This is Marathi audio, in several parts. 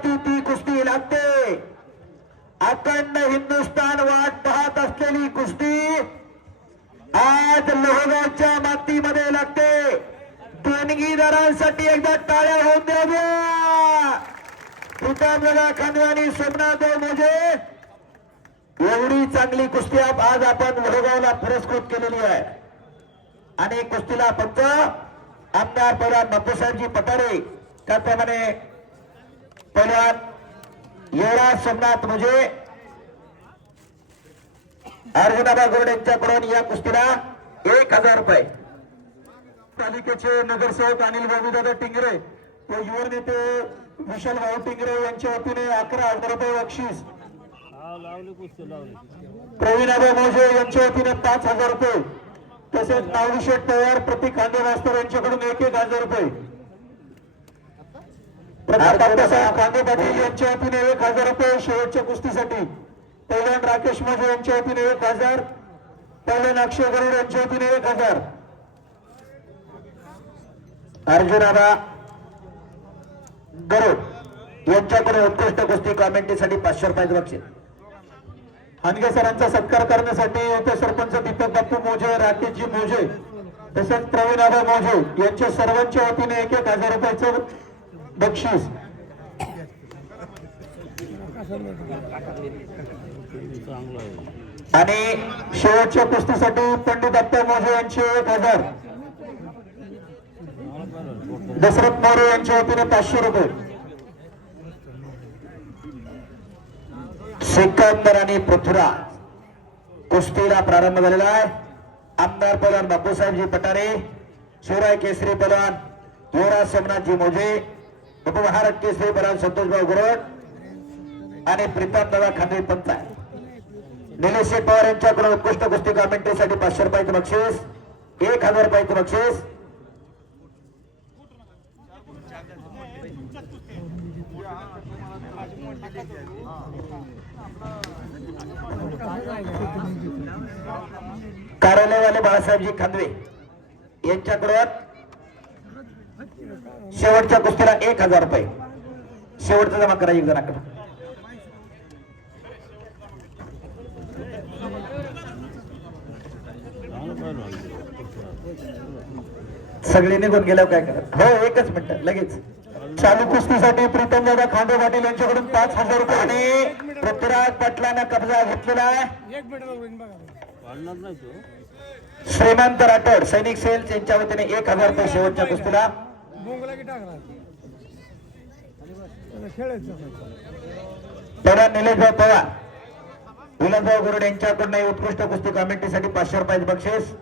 वरती ती कुस्ती लागते. अखंड हिंदुस्थान वाट पाहत असलेली कुस्ती आज लोहगावच्या मातीमध्ये लागते. देणगीदारांसाठी एकदा टाळ्या होऊन द्याव्या. प्रतापदादा खांदवे आणि सोमनाथ मोजे एवढी चांगली कुस्ती आज आपण लोहगावला पुरस्कृत केलेली आहे. आणि कुस्तीला फक्त आमदार पैलवान बापूसाहेबजी पठारे त्याप्रमाणे पैलवान युवराज सोमनाथ मोजे अर्जुनाबा गोरड यांच्याकडून या कुस्तीला 1000 रुपये. तालुक्याचे नगरसेवक अनिल बाबूदादा टिंगरे व युवा नेते विशाल भाऊ टिंगरे यांच्या वतीने 11,000 रुपये बक्षीस. प्रवीणाबा मोजे यांच्या वतीने 5,000 रुपये. तसेच नावशेठ पवार प्रतीक खांदे मास्तर यांच्याकडून 1,000 रुपये. प्रतापसाहेब खांदे पाटील यांच्या वतीने 1,000 रुपये शेवटच्या कुस्तीसाठी. पैलवान राकेश मोजे यांच्या वतीने 1,000. पैलवान अक्षय गरुड यांच्या वतीने 1,000. अर्जुनाबा गरुड यांच्याकडून उत्कृष्ट कुस्ती कॉमेंट्रीसाठी 500 रुपयाचं बक्षीस. हानगे सरांचा सत्कार करण्यासाठी उपसरपंच दीपक बाप्पू मोजे, राकेशजी मोजे तसेच प्रवीणाबा मोजे यांच्या सर्वांच्या वतीने 1,000 रुपयाचं बक्षीस. आणि शेवटच्या कुस्तीसाठी पंडित अप्पा मोजे यांचे 1,000. दशरथ मोरे यांच्या वतीने 500 रुपये. सिकंदर आणि पृथ्वीराज कुस्तीला प्रारंभ झालेला आहे. आमदार पैलवान बापूसाहेबजी पठारे, शिवराय केसरी पैलवान युवराज सोमनाथजी मोजे, उपमहाराष्ट्र केसरी पैलवान संतोषभाऊ गोरड आणि प्रीतमदादा खांदे पंच. निलेश पवार यांच्याकडून उत्कृष्ट कुस्ती कॉमेंट्रीसाठी 500 रुपयाचं बक्षीस, 1,000 रुपयाचं बक्षीस. कार्यालयवाले बाळासाहेबजी खांदवे यांच्याकडून शेवटच्या कुस्तीला 1,000 रुपये. शेवटचा जमा करा एक जणाकडे. सगळे निघून गेल्यावर काय करा. हो, एकच मिनिट लगेच. चालू कुस्तीसाठी प्रीतमदादा खांदे पाटील यांच्याकडून 5,000 रुपये. आणि पृथ्वीराज पाटलांना कब्जा घेतलेला आहे. श्रीमंत राठोड सैनिक सेल्स यांच्या वतीने 1,000 रुपये शेवटच्या कुस्तीला. पैलवान निलेशभाऊ पवार, विलासभाऊ गोरड यांच्याकडून उत्कृष्ट कुस्ती कॉमेंट्रीसाठी 500 रुपयाचे बक्षीस.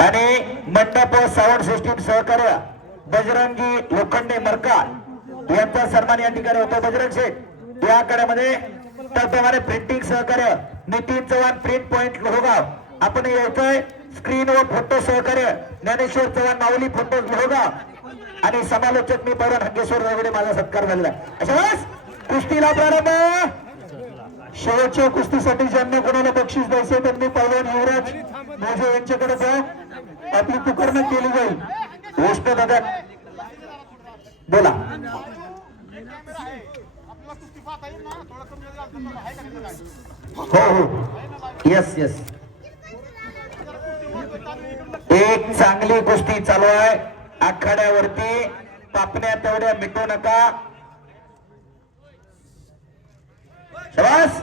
आणि मंडप साऊंड सिस्टीम सहकार्य बजरंगी लोखंडे मरकाल यांचा सन्मान या ठिकाणी होतो. बजरंग शेठ या आखाड्यामध्ये. त्याप्रमाणे प्रिंटिंग सहकार्य नितीन चव्हाण, प्रिंट पॉइंट लोहगाव. आपण यायचंय स्क्रीन व फोटो सहकार्य ज्ञानेश्वर चव्हाण, माऊली फोटो लोहगाव. आणि समालोचक मी पैलवान हंगेश्वर रगडे. माझा सत्कार झालेला आहे. अशा वेळेस कुस्तीला प्रारंभ. शेवटच्या कुस्तीसाठी ज्यांनी कोणाला बक्षीस द्यायचे त्यांनी पैलवान युवराज मोजे यांच्याकडे जा. आपली पुकारणी केली जाईल. गोष्ट दादा बोला. हो हो, यस यस. एक चांगली कुस्ती चालू आहे आखाड्यावरती. पापण्या तेवढ्या मिटू नका. शाबास.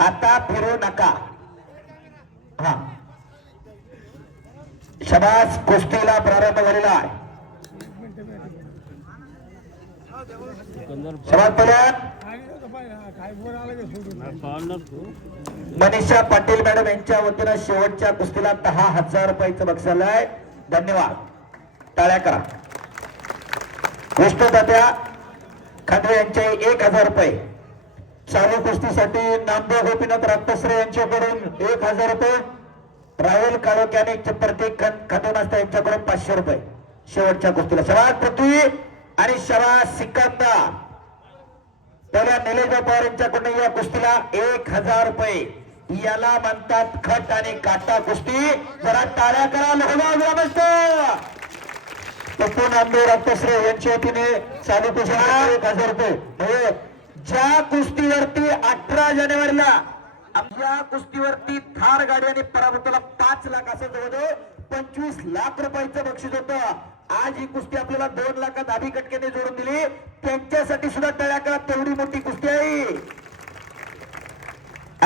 आता फिरू नका. हा शाबास. कुस्तीला प्रारंभ झालेला आहे. शाबास पैलवान मनीषा पाटील मॅडम यांच्या वतीनं शेवटच्या कुस्तीला 10,000 रुपयाचं बक्षीस आहे. धन्यवाद. टाळ्या करा. विष्णुदात्या खांदवे यांचे 1,000 रुपये. चालू कुस्तीसाठी नामदेव गोपीनाथ राक्तसरे यांच्याकडून 1,000 रुपये. राहुल काळोख्याने प्रत्येक खांदे मास्तर यांच्याकडून 500 रुपये शेवटच्या कुस्तीला. शबास पृथ्वी आणि शबास सिकंदर. त्याला निलेश पवार यांच्याकडून या कुस्तीला 1,000 रुपये. याला म्हणतात खट आणि काटा कुस्ती. जरा टाळ्या करा लोहगाव ग्रामस्थ. पप्पू नामदेव रक्तश्रे यांच्या वतीने चालू कुस्तीसाठी 1000 रुपये. म्हणजे ज्या कुस्तीवरती 18 जानेवारीला या कुस्तीवरती थार गाडी आणि पराभूताला 5 लाख असं जवळ 25 लाख रुपयाचं बक्षीस होतं. आज ही कुस्ती आपल्याला 2 लाखात आधी कटकेने जोडून दिली. त्यांच्यासाठी सुद्धा टाळ्या करा, तेवढी मोठी कुस्ती आहे.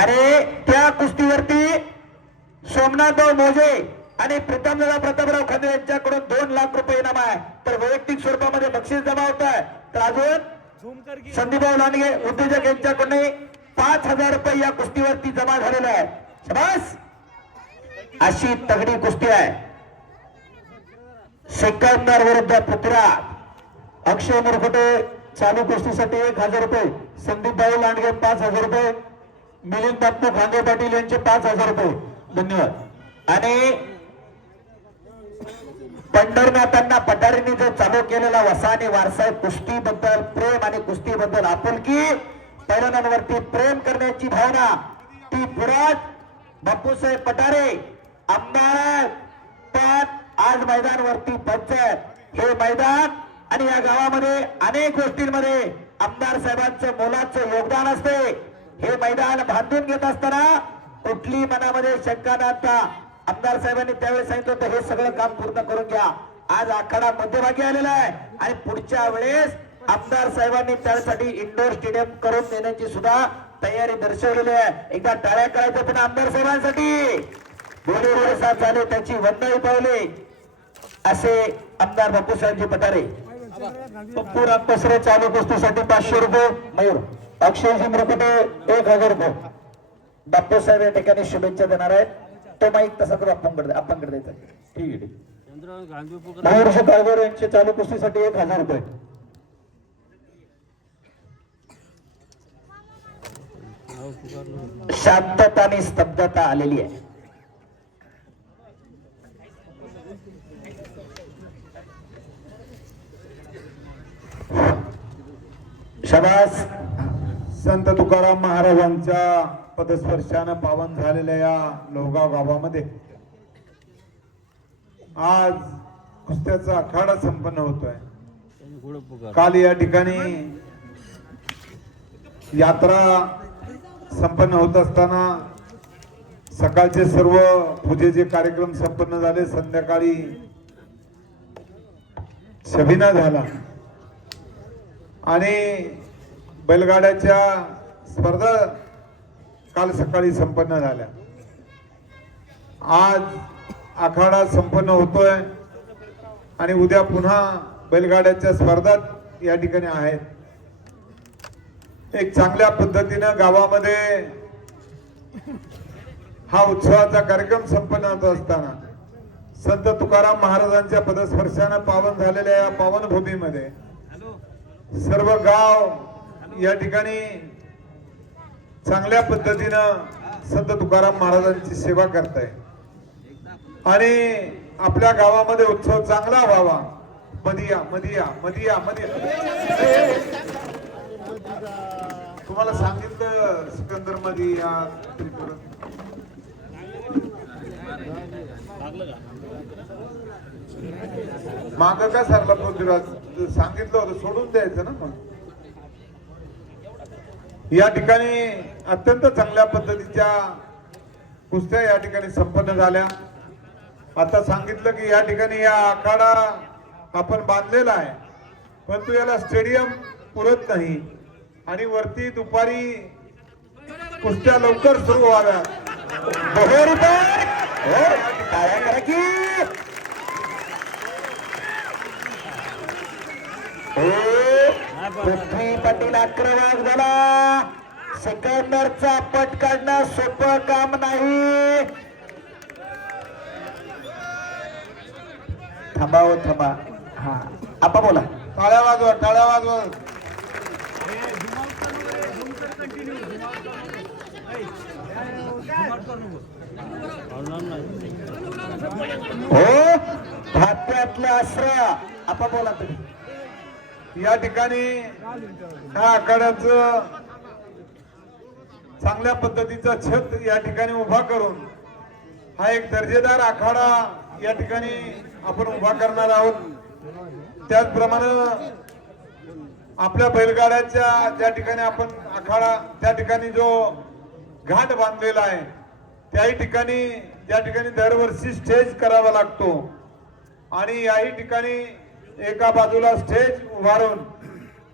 अरे त्या कुस्तीवरती सोमनाथराव मोजे आणि प्रतापदादा प्रतापराव खांदे यांच्याकडून 2 लाख रुपये इनाम आहे. तर वैयक्तिक स्वरूपामध्ये बक्षीस जमा होत आहे. तर अजून संदीपभाऊ लांडगे उद्योजक यांच्याकडून 5000 रुपये या कुस्तीवरती जमा झालेले आहे. शाबास, अशी तगडी कुस्ती आहे. सिकंदर विरुद्ध पृथ्वीराज. अक्षय मुरकुटे चालू कुस्तीसाठी 1000 रुपये. संदीपभाऊ लांडगे 5000 रुपये. मिलिंद बाप्पू खांदे पाटील यांचे 5000 रुपये. धन्यवाद. आणि पंढरनाथांना पठारींनी जो चालू केलेला वसा आणि वारसा कुस्तीबद्दल प्रेम आणि कुस्तीबद्दल आपुलकी, पैलवानांवरती प्रेम करण्याची भावना, ती पुरात बापूसाहेब पठारे आमदार पण आज मैदानावरती पंचायत हे मैदान आणि या गावामध्ये अनेक गोष्टींमध्ये आमदार साहेबांचं मोलाचं योगदान असते. हे मैदान बांधून घेत असताना कुठली मनामध्ये शंका न आणता आमदार साहेबांनी त्यावेळेस सांगितलं होतं हे सगळं काम पूर्ण करून घ्या. आज आखाडा मध्यभागी आलेला आहे आणि पुढच्या वेळेस आमदार साहेबांनी त्यासाठी इंडोर स्टेडियम करून देण्याची सुद्धा तयारी दर्शवलेली आहे. एकदा टाळ्या करायचं पण आमदार साहेबांसाठी. गोडे गोडे साथ झाले, त्याची वंदनी पावले असे आमदार बापूसाहेबजी पठारे. पप्पू रामपसरे चालू कुस्तीसाठी 500 रुपये. मयूर अक्षयजी मुरकुटे 1000 रुपये. बापूसाहेब या ठिकाणी शुभेच्छा देणार आहेत. तो माईक तसा करू आपण द्यायचा. ठीक आहे. मयूरजी काळगोर यांचे चालू कुस्तीसाठी 1000 रुपये. शांतता आणि स्तब्धता आलेली आहे. शाबास. संत तुकाराम महाराजांच्या पदस्पर्शानं पावन झालेल्या या लोहगाव गावामध्ये आज कुस्त्याचा आखाडा संपन्न होतोय. काल या ठिकाणी यात्रा संपन्न होत असताना सकाळचे सर्व पूजेचे कार्यक्रम संपन्न झाले. संध्याकाळी शबिना झाला आणि बैलगाड्याच्या स्पर्धा काल सकाळी संपन्न झाल्या. आज आखाडा संपन्न होतोय आणि उद्या पुन्हा बैलगाड्याच्या स्पर्धा या ठिकाणी आहेत. एक चांगल्या पद्धतीनं गावामध्ये हा उत्सवाचा कार्यक्रम संपन्न होत असताना संत तुकाराम महाराजांच्या पदस्पर्शानं पावन झालेल्या या पावनभूमीमध्ये सर्व गाव या ठिकाणी चांगल्या पद्धतीनं संत तुकाराम महाराजांची सेवा करताय आणि आपल्या गावामध्ये उत्सव चांगला व्हावा. मदिया मदिया मदिया मदिया तुम्हाला सांगितलं सिकंदर मदिया माग का सरला पृथ्वीराज सांगितलं होतं सोडून द्यायचं ना. मग या ठिकाणी अत्यंत चांगल्या पद्धतीच्या कुस्त्या या ठिकाणी संपन्न झाल्या. आता सांगितलं की या ठिकाणी या आखाडा आपण बांधलेला आहे परंतु याला स्टेडियम पुरत नाही आणि वरती दुपारी कुस्त्या लवकर सुरू व्हाव्या. पृथ्वी पाटील आक्रमक झाला. सिकंदरचा पट काढणं सोपं काम नाही. थांबाव थांबा. हा आपा बोला. टाळ्या वाजवा टाळ्या वाजवा. हो भात्यातलं आश्रय आपा बोला तुम्ही. या ठिकाणी ह्या आखाड्याचं चांगल्या पद्धतीचा छत या ठिकाणी उभा करून हा एक दर्जेदार आखाडा या ठिकाणी आपण उभा करणार आहोत. त्याचप्रमाणे आपल्या बैलगाड्याच्या ज्या ठिकाणी आपण आखाडा त्या ठिकाणी जो घाट बांधलेला आहे त्याही ठिकाणी त्या ठिकाणी दरवर्षी स्टेज करावा लागतो आणि याही ठिकाणी एका बाजूला स्टेज उभारून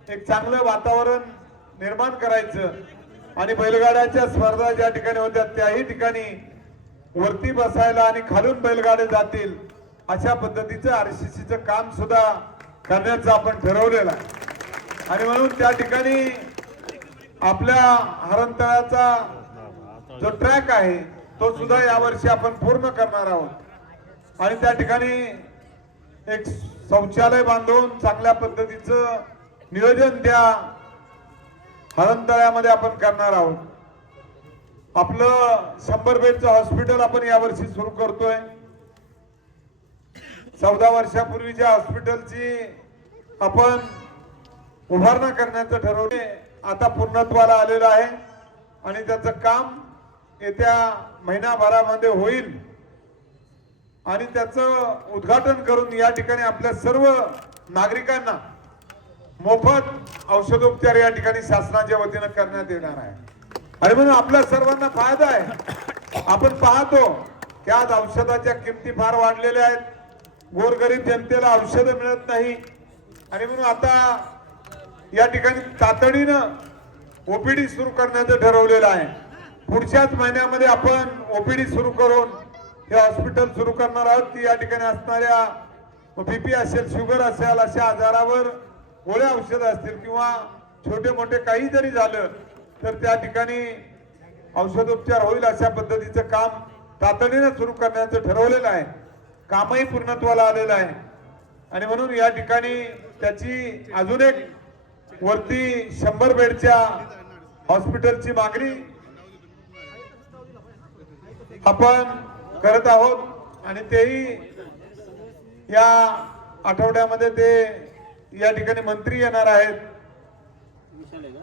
एक चांगलं वातावरण निर्माण करायचं आणि बैलगाड्याच्या स्पर्धा ज्या ठिकाणी होत्या त्याही ठिकाणी वरती बसायला आणि खालून बैलगाडे जातील अशा पद्धतीचं आरसीसीचं काम सुद्धा करण्याचं आपण ठरवलेलं आहे आणि म्हणून त्या ठिकाणी आपल्या हरणतळाचा जो ट्रॅक आहे तो सुद्धा यावर्षी आपण पूर्ण करणार आहोत आणि त्या ठिकाणी एक शौचालय बांधून चांगल्या पद्धतीचं नियोजन त्या हरणतळ्यामध्ये आपण करणार आहोत। आपलं 100 बेडचं हॉस्पिटल आपण यावर्षी सुरू करतोय। 14 वर्षापूर्वीच्या हॉस्पिटलची आपण उभारणा करण्याचं ठरवले आता पूर्णत्वाला आलेलं आहे आणि त्याचं काम येत्या महिनाभरामध्ये होईल आणि त्याचं उद्घाटन करून या ठिकाणी आपल्या सर्व नागरिकांना मोफत औषधोपचार या ठिकाणी शासनाच्या वतीनं करण्यात येणार आहे आणि म्हणून आपल्या सर्वांना फायदा आहे। आपण पाहतो की आज औषधाच्या किमती फार वाढलेल्या आहेत, गोरगरीब जनतेला औषधं मिळत नाही आणि म्हणून आता या ठिकाणी तातडीनं ओपीडी सुरू करण्याचं ठरवलेलं आहे। पुढच्याच महिन्यामध्ये आपण ओपीडी सुरू करून हे हॉस्पिटल सुरू करणार आहोत की या ठिकाणी असणाऱ्या बीपी असेल, शुगर असेल अशा आजारावर गोळ्या औषध असतील किंवा छोटे मोठे काही जरी झालं तर त्या ठिकाणी औषधोपचार होईल अशा पद्धतीचं काम तातडीनं सुरू करण्याचं ठरवलेलं आहे। कामही पूर्णत्वाला आलेलं आहे आणि म्हणून या ठिकाणी त्याची अजून एक वरती 100 बेडच्या हॉस्पिटलची मागणी आपण करत आहोत आणि तेही या आठवड्यामध्ये ते या ठिकाणी मंत्री येणार आहेत,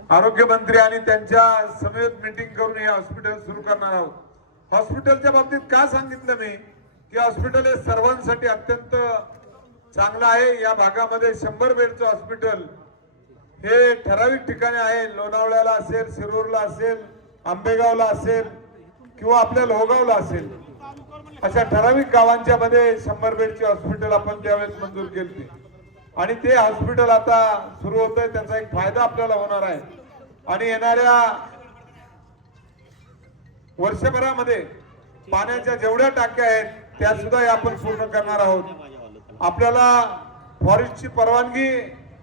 आरोग्य मंत्री, आणि त्यांच्या समेत मीटिंग करून हे हॉस्पिटल सुरू करणार आहोत। हॉस्पिटलच्या बाबतीत का सांगितलं मी की हॉस्पिटल हे सर्वांसाठी अत्यंत चांगलं आहे। या भागामध्ये 100 बेडचं हॉस्पिटल हे ठराविक ठिकाणी आहे, लोणावळ्याला असेल, शिरूरला असेल, आंबेगावला असेल किंवा आपल्या लोहगावला असेल, अशा ठराविक गावांच्या मध्ये 100 बेडची हॉस्पिटल आपण त्यावेळेस मंजूर केली आणि ते हॉस्पिटल आता सुरू होत आहे। त्याचा एक फायदा आपल्याला होणार आहे आणि येणाऱ्या वर्षभरामध्ये पाण्याच्या जेवढ्या टाक्या आहेत त्या सुद्धा आपण पूर्ण करणार आहोत। आपल्याला फॉरेस्टची परवानगी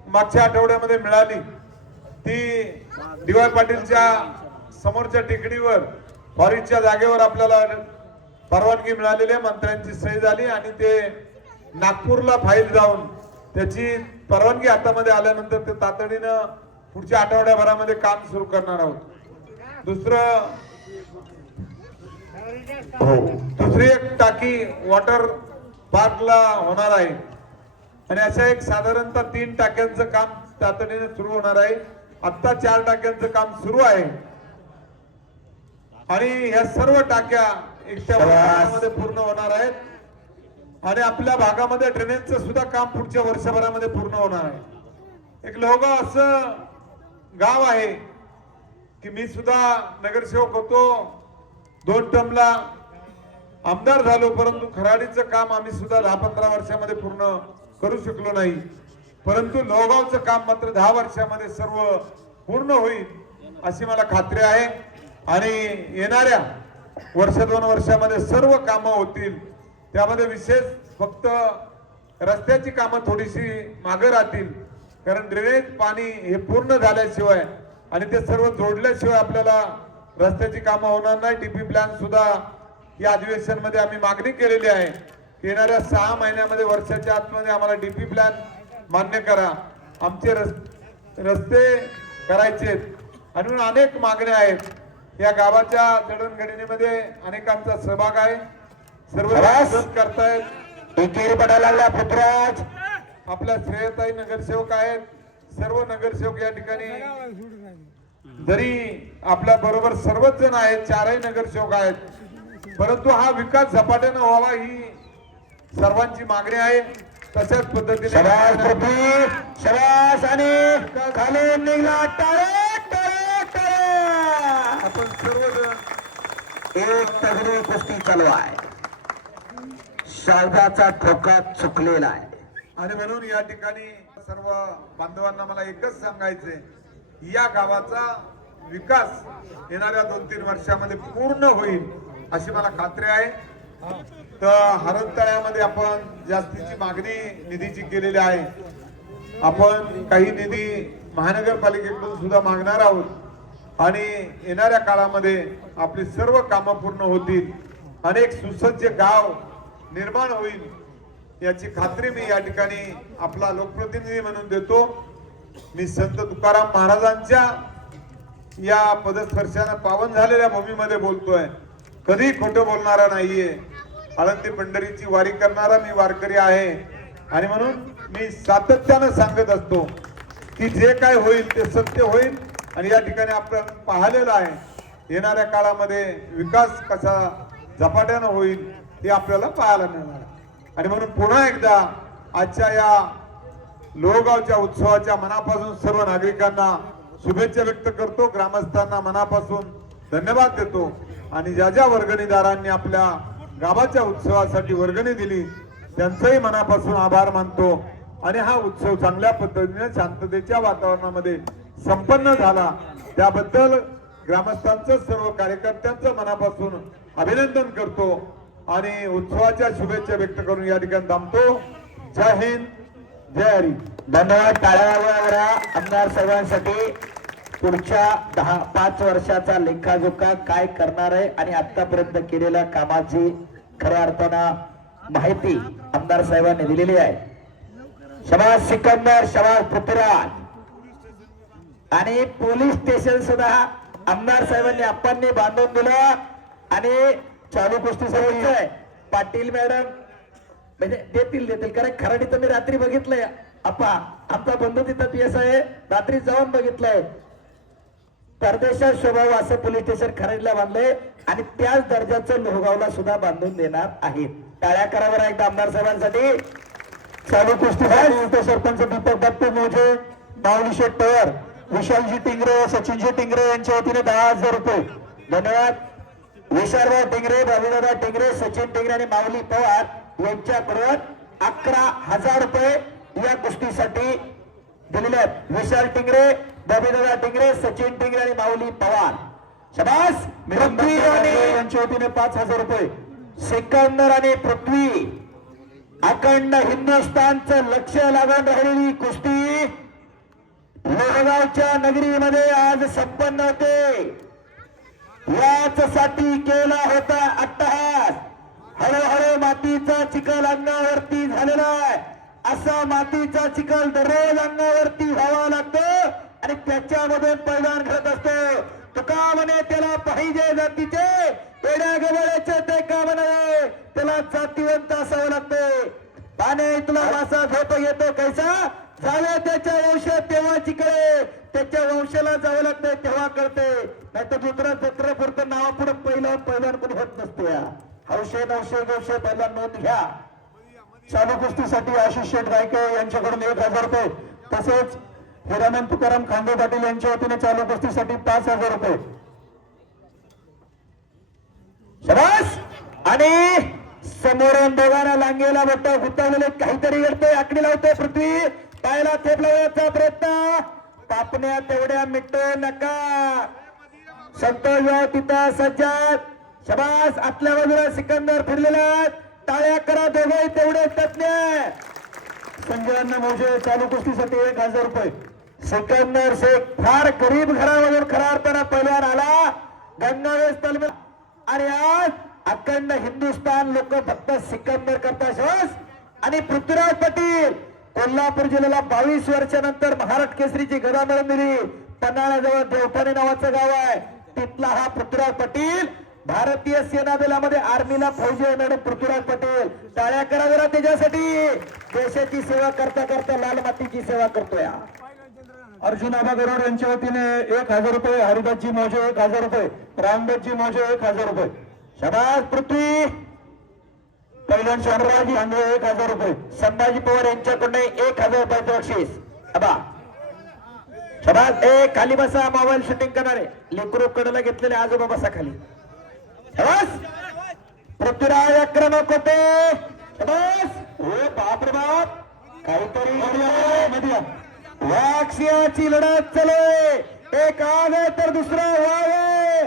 मागच्या आठवड्यामध्ये मिळाली, ती डी.वाय. पाटीलच्या समोरच्या टेकडीवर फॉरेस्टच्या जागेवर आपल्याला परवानगी मिळालेली आहे, मंत्र्यांची सही झाली आणि ते नागपूरला फाईल जाऊन त्याची परवानगी हातामध्ये आल्यानंतर ते तातडीनं पुढच्या आठवड्याभरामध्ये काम सुरू करणार आहोत। दुसरी एक टाकी वॉटर पार्कला होणार आहे आणि अशा एक साधारणतः 3 टाक्यांचं काम तातडीने सुरू होणार आहे। आता 4 टाक्यांचं काम सुरू आहे आणि या सर्व टाक्या एकट्या वर्षामध्ये पूर्ण होणार आहेत आणि आपल्या भागामध्ये ड्रेनेजचं सुद्धा काम पुढच्या वर्षभरामध्ये पूर्ण होणार आहे। एक लोहगाव असं गाव आहे की मी सुद्धा नगरसेवक होतो, 2 टर्मला आमदार झालो, परंतु खराडीचं काम आम्ही सुद्धा 10-15 वर्षामध्ये पूर्ण करू शकलो नाही, परंतु लोहगावचं काम मात्र 10 वर्षामध्ये सर्व पूर्ण होईल अशी मला खात्री आहे आणि येणाऱ्या वर्ष 2 वर्षामध्ये सर्व कामं होतील। त्यामध्ये विशेष फक्त रस्त्याची कामं थोडीशी मागे राहतील, कारण ड्रेनेज पाणी हे पूर्ण झाल्याशिवाय आणि ते सर्व जोडल्याशिवाय आपल्याला रस्त्याची कामं होणार नाही। डीपी प्लॅन सुद्धा या अधिवेशन मध्ये आम्ही मागणी केलेली आहे, येणाऱ्या 6 महिन्यामध्ये वर्षाच्या आतमध्ये आम्हाला डीपी प्लॅन मान्य करा, आमचे रस्ते करायचे आणि म्हणून अनेक मागण्या आहेत। या गावाच्या जडणघडणीमध्ये अनेकांचा सहभाग आहे, सर्व मदत करतायत। एकेरी पडायला लागला पुत्रराज, आपल्या श्रेयताई नगरसेवक आहेत, सर्व नगरसेवक या ठिकाणी जरी आपल्या बरोबर सर्वच जण आहेत, 4ही नगरसेवक आहेत, परंतु हा विकास झपाट्याने व्हावा ही सर्वांची मागणी आहे तशाच पद्धतीने शबास पृथ्वी, शबास आणि खालून निघला. टाळे टाळे टाळे. आपण सर्वजण एक तगडी कुस्ती चालू आहे. शारदाचा ठोका चुकलेला आहे. आणि म्हणून या ठिकाणी सर्व बांधवांना मला एकच सांगायचंय, या गावाचा विकास येणाऱ्या 2-3 वर्षामध्ये पूर्ण होईल अशी मला खात्री आहे. तर हरणतळ्यामध्ये आपण जास्तीची मागणी निधीची केलेली आहे. आपण काही निधी महानगरपालिकेकडून सुद्धा मागणार आहोत आणि येणाऱ्या काळामध्ये आपली सर्व कामं पूर्ण होतील. अनेक सुसज्ज गाव निर्माण होईल याची खात्री मी या ठिकाणी आपला लोकप्रतिनिधी म्हणून देतो. मी संत तुकाराम महाराजांच्या या पदस्पर्शाने पावन झालेल्या भूमीमध्ये बोलतोय. कधी खोटं बोलणारा नाहीये. आळंदी पंढरीची वारी करणारा मी वारकरी आहे आणि म्हणून मी सातत्यानं सांगत असतो की जे काय होईल ते सत्य होईल. आणि या ठिकाणी आपण पाहिलेलं आहे येणाऱ्या काळामध्ये विकास कसा झपाट्यानं होईल हे आपल्याला पाहायला मिळणार. आणि म्हणून पुन्हा एकदा आजच्या या लोहगावच्या उत्सवाच्या मनापासून सर्व नागरिकांना शुभेच्छा व्यक्त करतो. ग्रामस्थांना मनापासून धन्यवाद देतो. आणि ज्या ज्या वर्गणीदारांनी आपल्या गावाच्या उत्सवासाठी वर्गणी दिली त्यांचंही मनापासून आभार मानतो. आणि हा उत्सव चांगल्या पद्धतीने शांततेच्या वातावरणामध्ये संपन्न झाला त्याबद्दल ग्रामस्थांचं सर्व कार्यकर्त्यांचं मनापासून अभिनंदन करतो आणि उत्सवाच्या शुभेच्छा व्यक्त करून या ठिकाणी थांबतो. जय हिंद, जय हरी. धन्यवाद. टाळ्या आमदार साहेबांसाठी. पुढच्या 5 वर्षाचा लेखाजोखा काय करणार आहे आणि आतापर्यंत केलेल्या कामाची खऱ्या अर्थानं माहिती आमदार साहेबांनी दिलेली आहे. शबास सिकंदर, शबास पृथ्वीराज. आणि पोलीस स्टेशन सुद्धा आमदार साहेबांनी आपणनी बांधून दिलं. आणि चालू कुस्ती आहे पाटील मॅडम म्हणजे देतील कारण खराडीचं मी रात्री बघितलंय. आपा आमचा बंधू तिथं पीएस आहे, रात्री जाऊन बघितलंय. परदेशात स्वभाव असं पोलीस स्टेशन खराडीला बांधलंय आणि त्याच दर्जाचं लोहगावला सुद्धा बांधून देणार आहेत. टाळ्या करावर एकदा आमदार साहेबांसाठी. चालू कुस्ती सरपंच दीपक दत्त मोजे, माऊली शेट्टर, विशालजी टिंगरे, सचिनजी टिंगरे यांच्या वतीने 10,000 रुपये. धन्यवाद. विशालभाऊ टिंगरे, रविदादा टिंगरे, सचिन टिंगरे आणि माऊली पवार यांच्याकडून 11,000 रुपये या कुस्तीसाठी दिलेले आहेत. विशाल टिंगरे, रविदादा टिंगरे, सचिन टिंगरे आणि माऊली पवार. शबास. पृथ्वी आणि यांच्या वतीने 5,000 रुपये. सिकंदर आणि पृथ्वी. अखंड हिंदुस्थानचं लक्ष लागून राहिलेली कुस्ती लोहगावच्या नगरीमध्ये आज संपन्न होते. याच साठी केला होता अट्टहास. हळूहळू मातीचा चिखल अंगावरती झालेला आहे. असा मातीचा चिखल दररोज अंगावरती व्हावा लागतो आणि त्याच्यामध्ये पैदान घडत असतो. तुका म्हणे त्याला पाहिजे जातीचे, पेड्या गवळ्याचे ते का म्हणे त्याला जातीवंत असावं लागते. पाने तुला वासा झोप येतो कैसा जावे त्याच्या वंशात तेव्हा चिकळे, त्याच्या वंशाला जावं लागतंय तेव्हा कळते. नाही तर दुसरं जत्र पुरतं नावा पुढे पैदान कोणी होत नसते. हौशे नवशे गवशे पहिला नोंद घ्या. चालू कुस्तीसाठी आशिष शेठ रायके यांच्याकडून 1,000 रुपये. तसेच हिरानंद तुकाराम खांदे पाटील यांच्या वतीने चालू कुस्तीसाठी 5,000 रुपये. शबास. आणि समोरून दोघांना लांगेला मोठा गुंतवलेले काहीतरी घडतंय. आकडी लावतोय पृथ्वी. पायाला थेप लावण्याचा प्रयत्न. पापण्या तेवढ्या मिटू नका. संतोष तिथं सज्जाद. शबास. आतल्या बाजूला सिकंदर फिरलेला. टाळ्या करा दोघे तेवढे तज्ञ. संजय अण्णा मोजे चालू कुस्तीसाठी 1,000 रुपये. सिकंदर शेख फार गरीब घरामधून खऱ्या अर्थानं पहिल्यावर आला. गंगावेश तलमे आणि आज अखंड हिंदुस्थान लोक फक्त सिकंदर करता श्वास. आणि पृथ्वीराज पाटील कोल्हापूर जिल्ह्याला 22 वर्षानंतर महाराष्ट्र केसरीची गदा मिळवून दिली. पन्हाळ्याजवळ देवठाणे नावाचं गाव आहे. तिथला हा पृथ्वीराज पाटील भारतीय सेना दलामध्ये आर्मीला फौजी आहे. मॅडम पृथ्वीराज पाटील. टाळ्या करा जरा त्याच्यासाठी. देशाची सेवा करता करता लाल मातीची सेवा करतोय. अर्जुन आबा गरुड यांच्या वतीने 1,000 रुपये. हरिदासजी मोजे 1,000 रुपये. रामदासजी मोजे 1,000 रुपये. शबास पृथ्वी. पैलवान संभाजी खांडे 1000 रुपये. संभाजी पवार यांच्याकडून 1000 रुपयाचं बक्षीस. अबा शबाज ए खाली बसा. मोबाईल शूटिंग करणारे लेकरू कडला घेतलेले आजोबा बसा खाली. शबाज पृथ्वीराज आक्रमक होते. शबाज हो बाप रे बाप काहीतरी मध्ये वाक्षियाची लढत चालू. एक आग आहे तर दुसरा वाव आहे.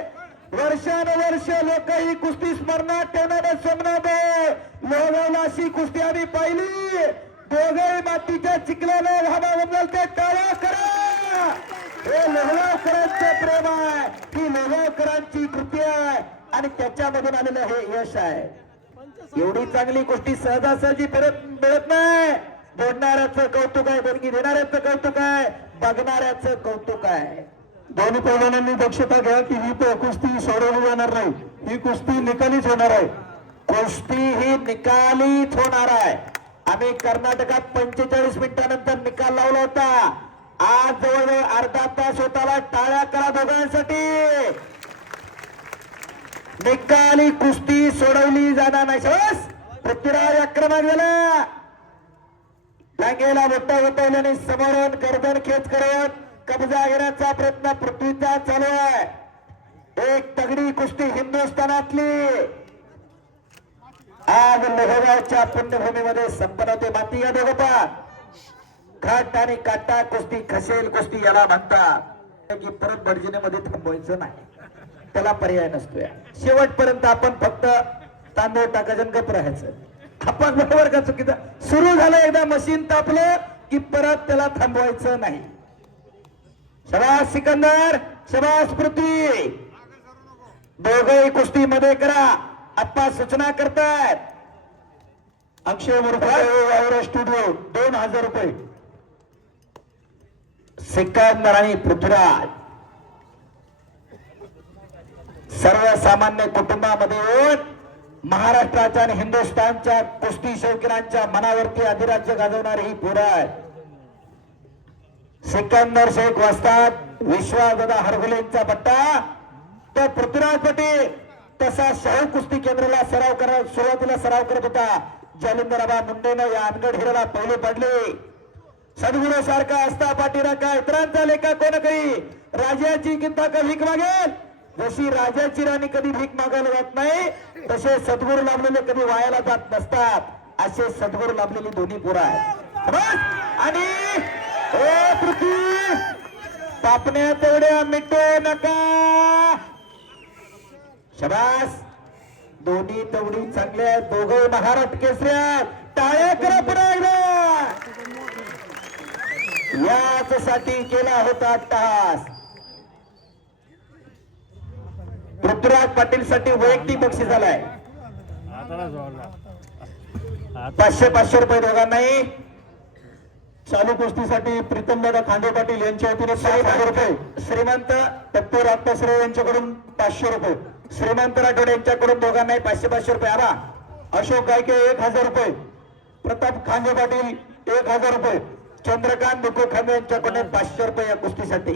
वर्षानुवर्ष लोक ही कुस्ती स्मरणात ठेवणारे स्वप्न दे. लोहगावला अशी कुस्ती आम्ही पाहिली. दोघे मातीच्या चिखलाने घामावून ते टाळ्या करा. हे लोहगावकरांचं प्रेम आहे. ही लोहगावकरांची कृती आहे आणि त्याच्यामधून आलेलं हे यश आहे. एवढी चांगली गोष्टी सहजासहजी मिळत नाही. बोलणाऱ्याचं कौतुक आहे, देणगी देणाऱ्याचं कौतुक आहे, बघणाऱ्याचं कौतुक आहे. दोन्ही पैलवानांनी दक्षता घ्या की ही कुस्ती सोडवली जाणार नाही. ही कुस्ती निकालीच होणार आहे. कुस्ती ही निकालीच होणार आहे. आम्ही कर्नाटकात 45 मिनिटांनंतर निकाल लावला होता. आज जवळजवळ अर्धा तास होताला. टाळ्या करा दोघांसाठी. निकाली कुस्ती सोडवली जाणार नाही. बस पृथ्वीराज आक्रमक झाला. लांगेला मोठा होतवल्याने समोरून गर्दन खेच करत कब्जा घेण्याचा प्रयत्न पृथ्वीचा चालू आहे. एक तगडी कुस्ती हिंदुस्थानातली आज लोहगावच्या पुण्यभूमीमध्ये संपन्न होते. माती या दोघं घाट आणि काटा कुस्ती खसेल कुस्ती याला म्हणतात की परत भडजिनेमध्ये थांबवायचं नाही. त्याला पर्याय नसतोय. शेवटपर्यंत आपण फक्त तांदूळ टाकायचं गप राहायचं. आपण बरोबर का चुकीचं. सुरू झालं एकदा मशीन तापलं की परत त्याला थांबवायचं नाही. शबास सिकंदर, शबास पृथ्वी. दोघही कुस्ती मध्ये करा. आप्पा सूचना करतायत. अक्षय मुरफा स्टुडिओ 2000 रुपये. सिकंदर आणि पृथ्वीराज सर्वसामान्य कुटुंबामध्ये येऊन महाराष्ट्राच्या आणि हिंदुस्थानच्या कुस्ती शौकीनांच्या मनावरती अधिराज्य गाजवणारी ही पोरं आहेत. सिकंदर शेख वस्ताद, विश्वासदादा हरगुलेंचा पट्टा तर पृथ्वीराज पटेल तसा शाहू कुस्ती केंद्राला सुरुवातीला सराव करत होता. जालिंदराबा मुंडेनं या अनगड हिराला पहिले पडले. सद्गुरू सारखा असता पाठीरा का इतरांचा लेखा कोण काही राजाची किंता का भीक मागेल. जशी राजाची राणी कधी भीक मागायला जात नाही तसे सद्गुरू लाभलेले कधी वायाला जात नसतात. असे सद्गुरू लाभलेली दोन्ही पोरं आहेत. आणि पृथ्वी पापण्या तेवढ्या मिटू नका. शबास दोन्ही तेवढी चांगले आहेत. दोघं महाराष्ट्र केसऱ्या. टाळ्या करा पुन्हा एकदा. याच साठी केला होता तास. पृथ्वीराज पाटील साठी वैयक्तिक बक्षीस झालाय. 500 रुपये दोघांनाही. चालू कुस्तीसाठी प्रीतमदादा खांडे पाटील यांच्या वतीने 6000 रुपये. श्रीमंत तत्पर आत्ताश्रेय यांच्याकडून 500 रुपये. श्रीमंत राठोड यांच्याकडून दोघांनाही 500 रुपये. आबा अशोक गायके 1000 रुपये. प्रताप खांडे पाटील 1000 रुपये. चंद्रकांत दुखो खांबे यांच्याकडून 500 रुपये या कुस्तीसाठी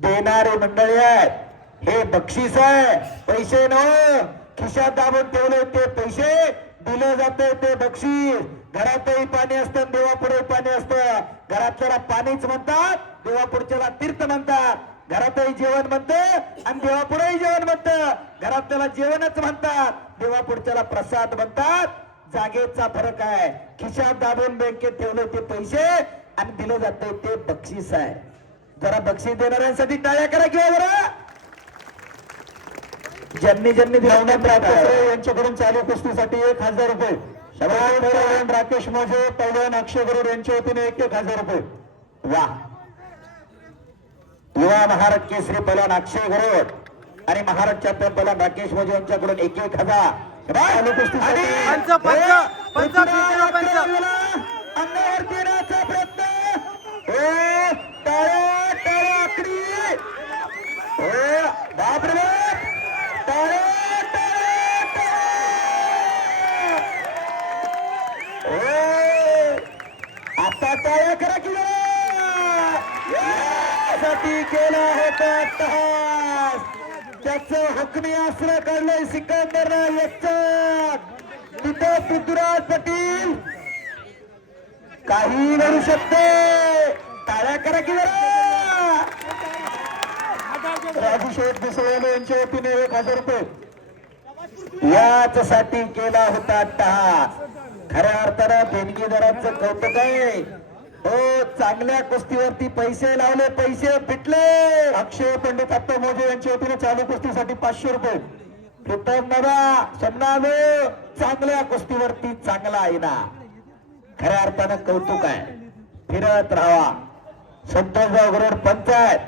देणारे मंडळी आहेत. हे बक्षीस आहे, पैसे न खिशात दाबून ठेवले ते पैसे दिले जाते ते बक्षीस. घरातही पाणी असतं, देवापुढे पाणी असतं. घरातल्याला पाणीच म्हणतात, देवापुढच्याला तीर्थ म्हणतात. घरातही जेवण म्हणतं आणि देवापुढेही जेवण म्हणतं. घरातल्याला जेवणच म्हणतात, देवापुढच्याला प्रसाद म्हणतात. जागेचा फरक आहे. खिशात दाबून बँकेत ठेवले ते पैसे आणि दिले जाते ते बक्षीस आहे. जरा बक्षीस देणाऱ्यांसाठी टाळ्या करा किंवा जरा ज्यांनी यांच्याकडून चालू कुस्तीसाठी 1000 रुपये. पैलवान राकेश मोजे, पैलवान अक्षय गरुड यांच्या वतीने 1000 रुपये. वा युवा महाराष्ट्र केसरी पैलवान अक्षय गरुड आणि महाराष्ट्र चॅम्पियन पैलवान राकेश मोजे यांच्याकडून 1000. चालू कुस्तीसाठी अंगावरती येण्याचा प्रयत्न. टाळ्या टाळ्या आकडी. बापरे टाळ्या टाळ्या. आता टाळ्या करा की यासाठी केला होता तास. याचं हुकमी असलं काढलंय सिकंदरनं याच्यात तिथं पृथ्वीराज पाटील काही घडू शकते. टाळ्या करा की जरा. राजू शेठ मिसळवाले यांच्या वतीने 1000 रुपये. याच्यासाठी केला होता टास. खऱ्या अर्थानं देणगीदारांचं कौतुक आहे. हो, चांगल्या कुस्तीवरती पैसे लावले, पैसे फिटले. अक्षय पंडित आप्पा मोजे यांच्या वतीने चालू कुस्तीसाठी 500 रुपये. प्रीतम दादा समनावे चांगल्या कुस्तीवरती चांगला आहे ना. खऱ्या अर्थानं कौतुक आहे. फिरत राहावा. संतोषराव गरुड पंचायत,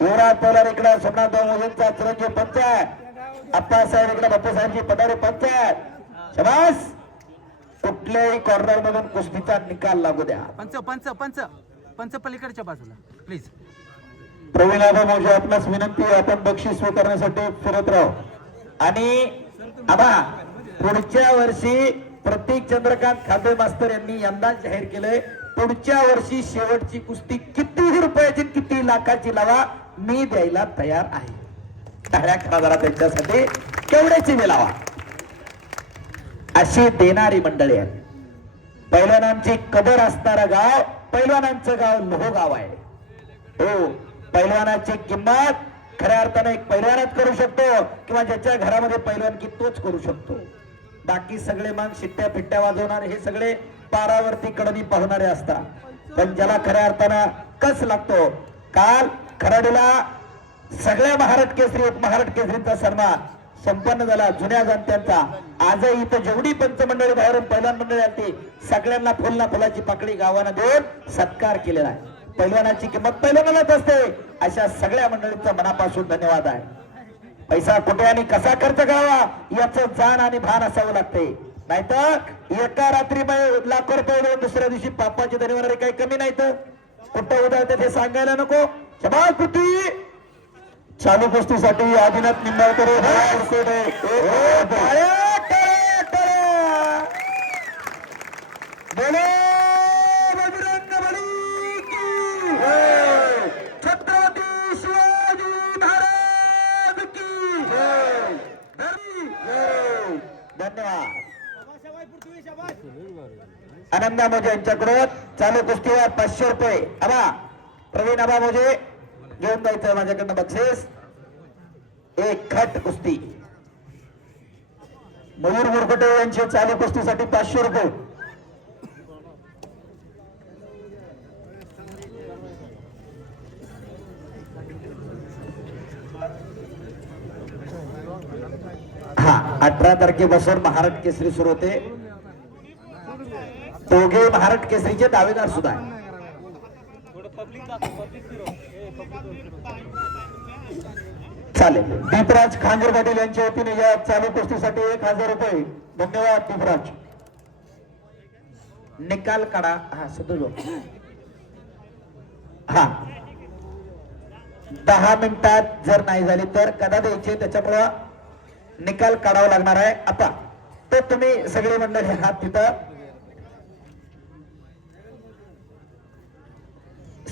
युवराज पवार इकडे, सोमनाथराव मोजेंचा चिरंजीव पंचायत, आप्पासाहेब इकडे, बापूसाहेबजी पठारे पंचायत. शबास. कुठल्याही कॉर्नर मधून कुस्तीचा निकाल लागू द्या. पंच पंच पंच पंच पलीकडच्या बाजूला प्लीज. प्रवीण आबा मोजे आपणास विनंती आहे, आपण बक्षीस स्वीकारण्यासाठी फिरत राहू. आणि आबा पुढच्या वर्षी प्रतीक चंद्रकांत खांबे मास्तर यांनी यंदा जाहीर केलंय, पुढच्या वर्षी शेवटची कुस्ती किती रुपयाची किती लाखाची लावा, मी द्यायला तयार आहे. टाळ्या करा जरा त्यांच्यासाठी. केवढ्याची मिळावा अशी देणारी मंडळी आहेत. पैलवानांची कदर असणारं गाव पैलवानांचं गाव लोहगाव आहे. हो, पैलवानाची किंमत खऱ्या अर्थानं एक पैलवानच करू शकतो किंवा ज्याच्या घरामध्ये पैलवानकी तोच करू शकतो. बाकी सगळे मग शिट्ट्या फिट्ट्या वाजवणारे हे सगळे पारावरती कडनी पाहणारे असतात. पण ज्याला खऱ्या अर्थानं कस लागतो. काल खराडीला सगळ्या महाराष्ट्र केसरी उपमहाराष्ट्र केसरीचा सन्मान संपन्न झाला जुन्या जाणत्यांचा. आजही इथं जेवढी पंचमंडळी बाहेरून पैलवान मंडळी आली सगळ्यांना फुलना फुलाची पाकळी गावानं देऊन सत्कार केलेला आहे. पैलवानाची किंमत पैलवानालाच असते. अशा सगळ्या मंडळींचा मनापासून धन्यवाद आहे. पैसा कुठे आणि कसा खर्च करावा याचं जाण आणि भान असावं लागते. नाहीतर एका रात्री लाखो रुपये देऊन दुसऱ्या दिवशी पापाची धनी होणारे काही कमी नाही. तर कुठं उदाहरण ते सांगायला नको. शबास कुठे. चालू कुस्तीसाठी आदिनाथ निंबाळकर छत्रपती शिवाजी महाराज की धन्यवाद. आनंदा मोजे यांच्याकडून चालू कुस्तीवर 500 रुपये. आबा प्रवीण आबा मोजे घेऊन जायचं माझ्याकडनं बक्षीस. एक खट कुस्ती. मयूर मुरकुटे यांचे चालू कुस्तीसाठी 500 रुपये. हा 18 तारखेपासून महाराष्ट्र केसरी सुरू होते. दोघे महाराष्ट्र केसरीचे दावेदार सुद्धा आहे. चालेल. दीपराज खांजर पाटील यांच्या वतीने या चालू कुस्तीसाठी 1000 रुपये. धन्यवाद दीपराज. निकाल काढा. हा सदुलो हा 10 मिनिटात जर नाही झाली तर कदा द्यायचे, त्याच्यामुळं निकाल काढावा लागणार आहे. आता तर तुम्ही सगळे मंडळी हात तिथं.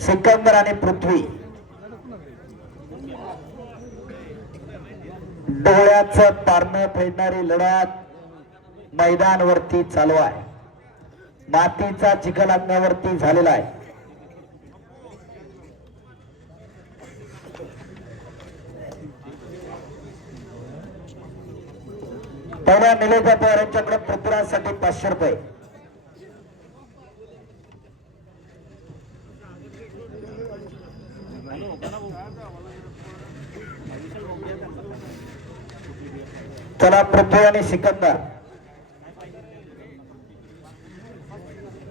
सिकंदर आणि पृथ्वी डोळ्याचं पारणं फेडणारी लढत मैदानवरती चालू आहे. मातीचा चिखल अंगावरती झालेला आहे. पहिल्या निलेजा पवार यांच्याकडे पृथ्वीराजसाठी 500 रुपये. चला पृथ्वी आणि सिकंदर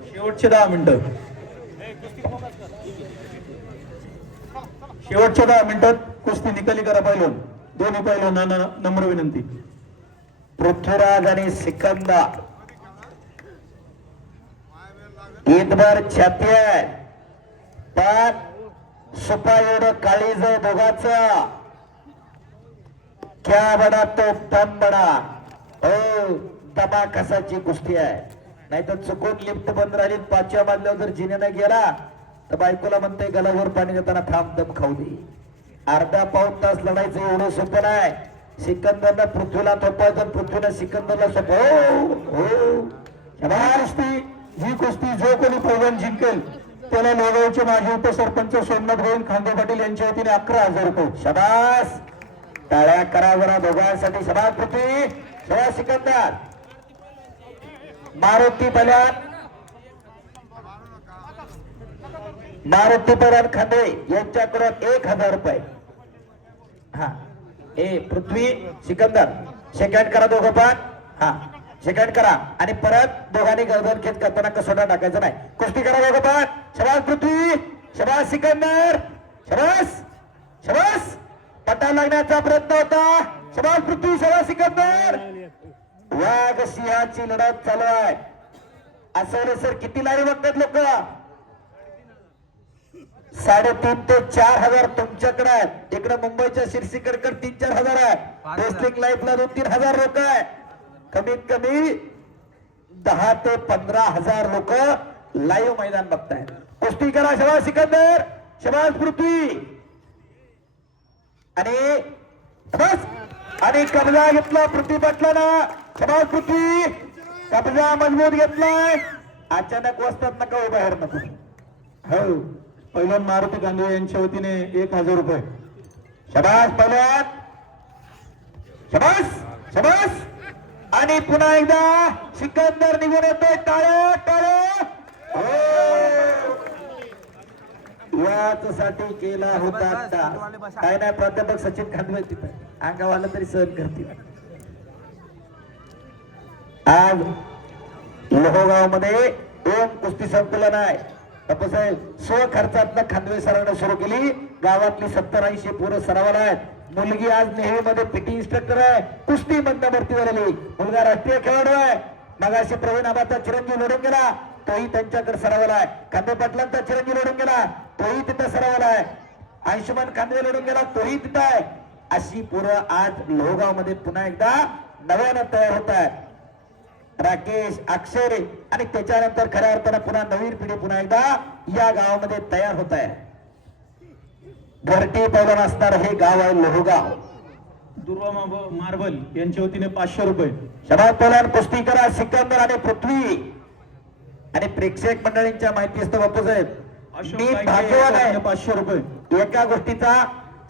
शेवटचे 10 मिनिटं. शेवटच्या 10 मिनिटात कुस्ती निकाली करा पैलवान. दोन्ही पैलवानांना नम्र विनंती. पृथ्वीराज आणि सिकंदर ईदभर छाती आहे पण सुपा एवढं काळीज दोघाचं. क्या बडा तो दम बडा. हो दमा कसाची कुस्ती आहे. नाहीतर चुकून लिफ्ट बंद राहिली 5व्या मजल्यावर जर जिन्याने गेला तर बायकोला म्हणते गलावर पाणी देताना थांब दम खाऊ दे. अर्धा पाऊण तास लढायचं एवढं सोपं नाही. सिकंदरनं पृथ्वीला थोपवायचं, पृथ्वीनं सिकंदरला कुस्ती ही कुस्ती जो कोणी पैलवान जिंकेल त्याला लोगावचे माजी उपसरपंच सोमनाथ गोविंद खांदे पाटील यांच्या वतीने 11,000 रुपये. शबास, टाळ्या करा जरा दोघांसाठी. शबास पृथ्वी, शबास सिकंदर. मारुती पैलवान खांदे यांच्याकडून 1,000 रुपये. हा पृथ्वी सिकंदर सेकंड करा दोघं पण. हा सेकंड करा आणि परत दोघांनी गर्दन खेच करताना कसोटा टाकायचं नाही. कुस्ती करा दोघं पण. शबास पृथ्वी, शबास सिकंदर, शबास शबास. पटा लागण्याचा प्रयत्न होता. शबास पृथ्वी, शबास सिकंदर. वाघ सिंहाची लढत चालू आहे. असं सर किती लाईव्ह बघतात लोक? 3,500 ते 4,000 तुमच्याकडे आहेत. इकडे मुंबईच्या शिरसीकडकर 3-4 हजार आहे. रेसलिंग लाईफला 2-3 हजार लोक आहे. कमीत कमी 10 ते 15,000 लोक लाईव्ह मैदान बघतायत. कुस्ती करा. शबास सिकंदर, शबास पृथ्वी. आणि कब्जा घेतला पृथ्वी पाटलानं. शबास पृथ्वी, कब्जा मजबूत घेतलाय. अचानक वस्तात नका बाहेर नको. हो, पैलवान मारुती गांधे यांच्या वतीने 1,000 रुपये. शबास पैलवान, शबास शबास. आणि पुन्हा एकदा सिकंदर निघून येतोय. टाळ्या टाळ्या. यासाठी केला होता आता. काय नाही, प्राध्यापक सचिन खांदवे तिथे अंगावाला तरी सहन करतील. आज लोहगाव मध्ये 2 कुस्ती संकुलन आहे. बापूसाहेब स्वखर्चातनं खांदवे सरांना सुरू केली. गावातली 70-80 पोरं सरावाला आहेत. मुलगी आज नेहमीमध्ये पीटी इन्स्ट्रक्टर आहे. कुस्ती मधनं भरती झालेली. मुलगा राष्ट्रीय खेळाडू आहे. मगाशी प्रवीण आबाचा चिरंजीव लढून गेला, तोही त्यांच्याकडे सरावाला आहे. खांदे पाटलांचा चिरंजीव लढून गेला, तोही तिथं सरावाला आहे. अंशुमन खांदे लढून गेला, तोही तिथं आहे. अशी पोरं आज लोहगाव मध्ये पुन्हा एकदा नव्यानं तयार होत आहे. राकेश, अक्षय आणि त्याच्यानंतर खऱ्या अर्थानं पुन्हा नवीन पिढी पुन्हा एकदा या गावामध्ये तयार होत आहे. घरटी पैलवान असणार हे गाव आहे लोहगाव. दुर्वा मार्बल यांच्या वतीने 500 रुपये. शबास पैलवान. कुस्ती करा सिकंदर आणि पृथ्वी. आणि प्रेक्षक मंडळींच्या माहिती असतं बापूसाहेब, मी भाग्यवान आहे. 500 रुपये. एका गोष्टीचा,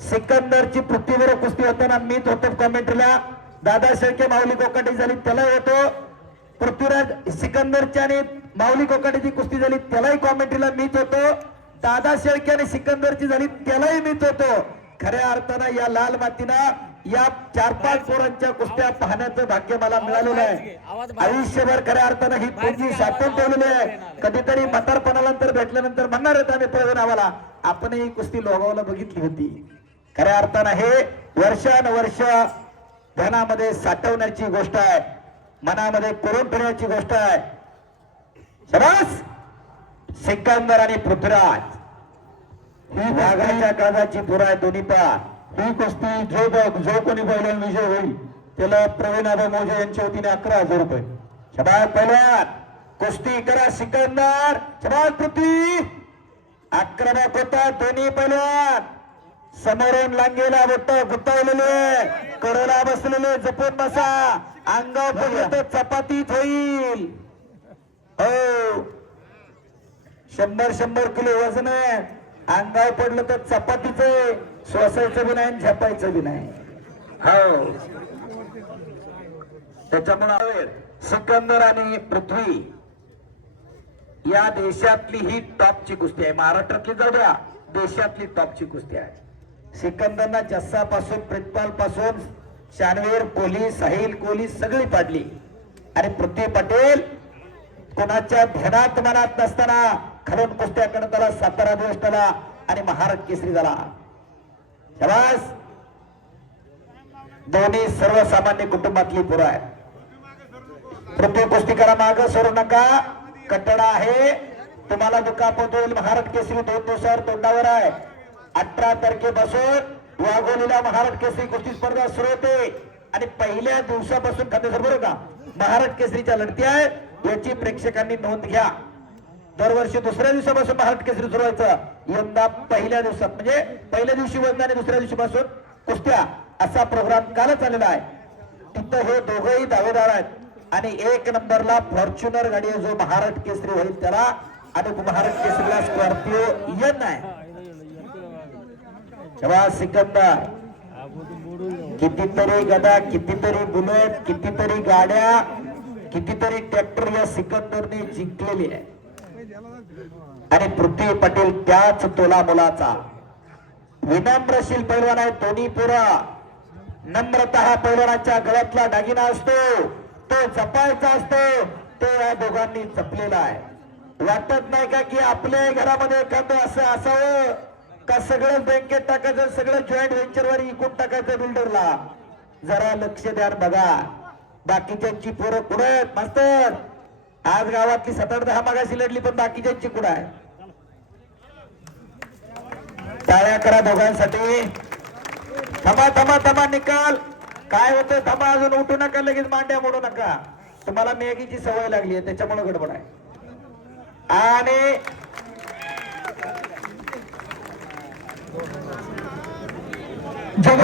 सिकंदरची पृथ्वीवर कुस्ती होताना मीच होतो कॉमेंट्रीला. दादा शेळके माऊली कोकाटी झाली त्याला होतो. पृथ्वीराज सिकंदरची आणि माऊली कोकाटीची कुस्ती झाली त्यालाही कॉमेंट्रीला मीच होतो. दादा शेळके आणि सिकंदरची झाली त्यालाही मीच होतो. खऱ्या अर्थानं या लाल मातीनं या 4-5 पोरांच्या कुस्त्या पाहण्याचं भाग्य मला मिळालेलं आहे. आयुष्यभर खऱ्या अर्थानं ही पुंजी साठवून ठेवलेली आहे. कधीतरी म्हातारपणानंतर भेटल्यानंतर म्हणणार आहेत आम्ही प्रवीण आम्हाला, आपण ही कुस्ती लोगावला बघितली होती. खऱ्या अर्थानं हे वर्षानुवर्ष ध्यानामध्ये साठवण्याची गोष्ट आहे, मनामध्ये करून ठेवण्याची गोष्ट आहे. शबास सिकंदर आणि पृथ्वीराज. ही वाघाच्या काळाची पुरा आहे दोन्ही पण. ही कुस्ती जो कोणी पैलवान विजय होईल त्याला प्रवीण आबा मोजे यांच्या वतीने 11,000 रुपये. शबास पैलवान. कुस्ती करा सिकंदर, शबास पृथ्वी. आक्रमक होता दोन्ही पैलवान. समोरून लांगेला बोट गुतावलेले, कडेला बसलेले, जपून बसा. अंगावर पडलं तर चपातीच होईल. हो, 100 किलो वजन आहे. अंगावर पडलं तर चपातीच आहे. सोसायचं बी नाही, झपायचं बी नाही. हो, त्याच्यामुळे सिकंदर आणि पृथ्वी या देशातली ही टॉपची कुस्ती आहे. महाराष्ट्रातली जाऊ द्या, देशातली टॉपची कुस्ती आहे. सिकंदरना जस्सा पासून, प्रितपाल पासून, शानवीर कोहली, साहिल कोहली सगळी पाडली. आणि पृथ्वी पटेल कोणाच्या ध्यानात मनात नसताना खालून कुस्त्या करत आला, सातारा दिवस आला आणि महाराष्ट्र केसरी झाला. शबास. दोन्ही सर्वसामान्य कुटुंबातली पोरं आहेत. पृथ्वी कुस्ती करा, माग सोडू नका. कटडा आहे, तुम्हाला दुखापत होईल. महाराष्ट्र केसरी 2 दिवसावर तोंडावर आहे. 18 तारखेपासून वाघोलीला महाराष्ट्र केसरी कुस्ती स्पर्धा सुरू होते आणि पहिल्या दिवसापासून खाते बरोबर का महाराष्ट्र केसरीच्या लढती आहे. याची प्रेक्षकांनी नोंद घ्या. दरवर्षी दुसऱ्या दिवसापासून महाराष्ट्र केसरी सुरू व्हायचं, यंदा पहिल्या दिवसात म्हणजे पहिल्या दिवशी वजन आणि दुसऱ्या दिवशीपासून कुस्त्या असा प्रोग्राम कालच झालेला आहे. तिथं हे दोघंही दावेदार आहेत आणि 1 नंबरला फॉर्च्युनर गाडी आहे, जो महाराष्ट्र केसरी होईल त्याला, आणि महाराष्ट्र केसरीला स्कॉर्पिओ यन आहे. तेव्हा सिकंदर कितीतरी गदा, कितीतरी बुलेट, कितीतरी गाड्या, कितीतरी ट्रॅक्टर या सिकंदरने जिंकलेली आहे. आणि पृथ्वी पटेल त्याच तोला मुलाचा विनम्रशील पैलवान आहे. दोन्ही पुरा नम्रता हा पैलवानाच्या गळ्यातला दागिना असतो, तो जपायचा असतो, तो या दोघांनी जपलेला आहे. वाटत नाही का की आपल्या घरामध्ये एखादं असं असावं का सगळं बँकेत टाकायचं, सगळं जॉईंट व्हेंचरवर इकून टाकायचं बिल्डरला. जरा लक्ष द्या बघा, बाकीच्यांची पोरं कुठे आहेत मास्तर? आज गावातली 7-8-10 मागाशी लढली, पण बाकीच्यांची कुठं आहे? टाळ्या करा दोघांसाठी. थांबा थांबा थांबा, निकाल काय होतं थांबा, अजून उठू नका, लगेच मांड्या मोडू नका. तुम्हाला मॅगीची सवय लागली आहे त्याच्यामुळे गडबड आहे. आणि जय